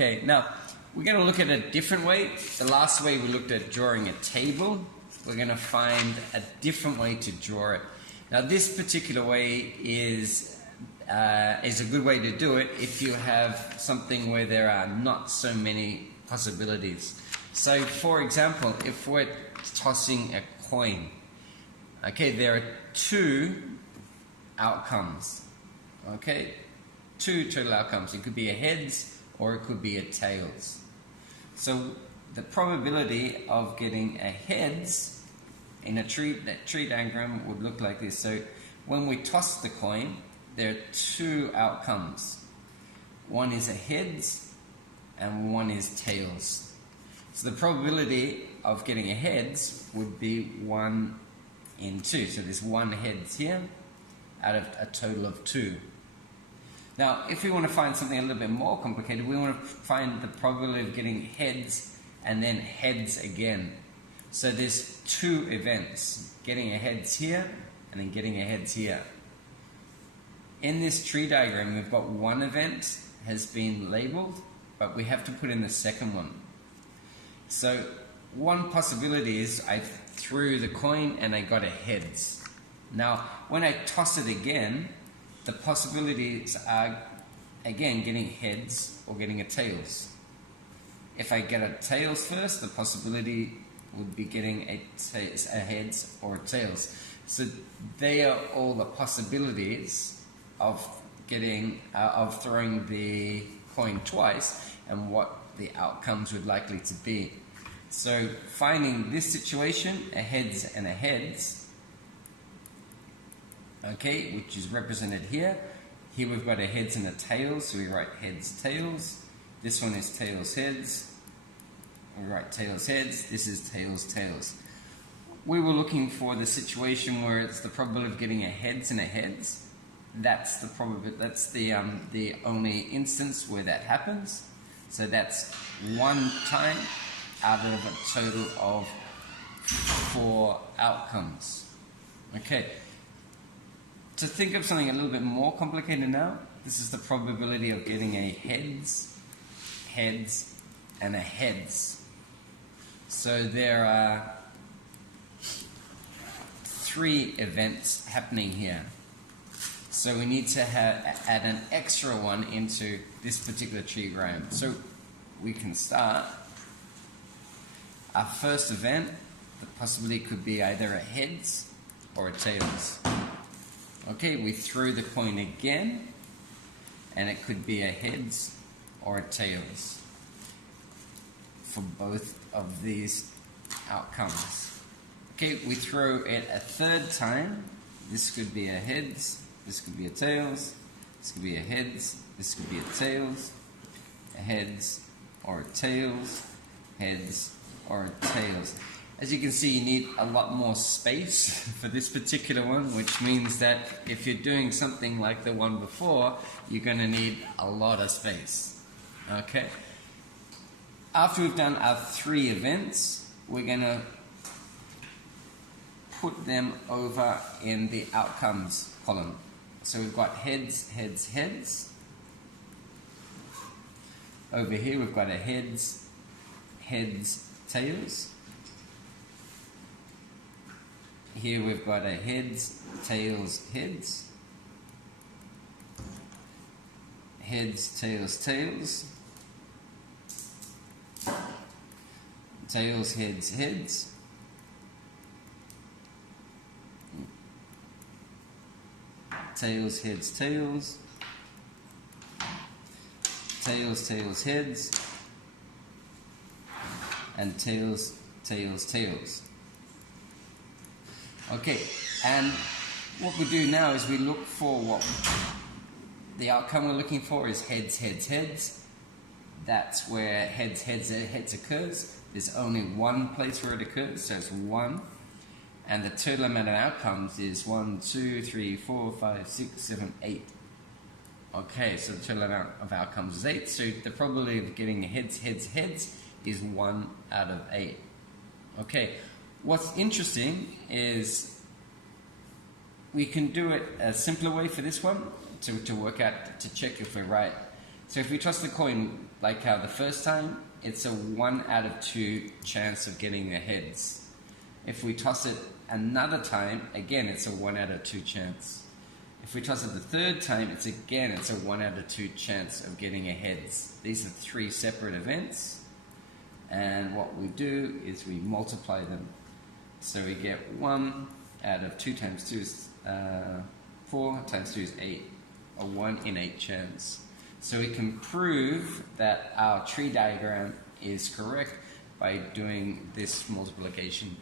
Okay, now we're going to look at a different way. The last way we looked at drawing a table. We're going to find a different way to draw it. Now this particular way is a good way to do it if you have something where there are not so many possibilities. So for example, if we're tossing a coin, okay, there are two outcomes, okay, two total outcomes. It could be a heads or it could be a tails. So the probability of getting a heads in a tree diagram would look like this. So when we toss the coin, there are two outcomes. One is a heads and one is tails. So the probability of getting a heads would be 1 in 2. So there's one heads here out of a total of 2. Now, if we want to find something a little bit more complicated, we want to find the probability of getting heads and then heads again. So there's two events, getting a heads here and then getting a heads here. In this tree diagram, we've got one event has been labeled, but we have to put in the second one. So one possibility is I threw the coin and I got a heads. Now, when I toss it again, the possibilities are, again, getting heads or getting a tails. If I get a tails first, the possibility would be getting a heads or a tails. So they are all the possibilities of getting, of throwing the coin twice and what the outcomes would likely to be. So finding this situation, a heads and a heads, okay, which is represented here. Here we've got a heads and a tails, so we write heads, tails. This one is tails, heads. We write tails, heads. This is tails, tails. We were looking for the situation where it's the probability of getting a heads and a heads. That's the probability. That's the only instance where that happens. So that's one time out of a total of 4 outcomes. Okay. To think of something a little bit more complicated now, this is the probability of getting a heads, heads, and a heads. So there are 3 events happening here. So we need to add an extra one into this particular tree diagram. So we can start. Our first event, the possibility could be either a heads or a tails. Okay, we throw the coin again, and it could be a heads or a tails for both of these outcomes. Okay, we throw it a third time. This could be a heads, this could be a tails, this could be a heads, this could be a tails, a heads or a tails, heads or a tails. As you can see, you need a lot more space for this particular one, which means that if you're doing something like the one before, you're going to need a lot of space. Okay? After we've done our 3 events, we're going to put them over in the outcomes column. So we've got heads, heads, heads. Over here we've got a heads, heads, tails. Here we've got a heads, tails, heads. Heads, tails, tails. Tails, heads, heads. Tails, heads, tails. Tails, tails, heads. And tails, tails, tails. Okay, and what we do now is we look for what the outcome we're looking for is heads, heads, heads. That's where heads, heads, heads occurs. There's only one place where it occurs, so it's 1. And the total amount of outcomes is 1, 2, 3, 4, 5, 6, 7, 8. Okay, so the total amount of outcomes is 8. So the probability of getting heads, heads, heads is 1 out of 8. Okay. What's interesting is we can do it a simpler way for this one to work out, to check if we're right. So if we toss the coin like how the first time, it's a 1 out of 2 chance of getting the heads. If we toss it another time, again, it's a 1 out of 2 chance. If we toss it the third time, it's a 1 out of 2 chance of getting a heads. These are 3 separate events, and what we do is we multiply them. So we get 1 out of 2 times 2 is 4 times 2 is 8, a 1 in 8 chance. So we can prove that our tree diagram is correct by doing this multiplication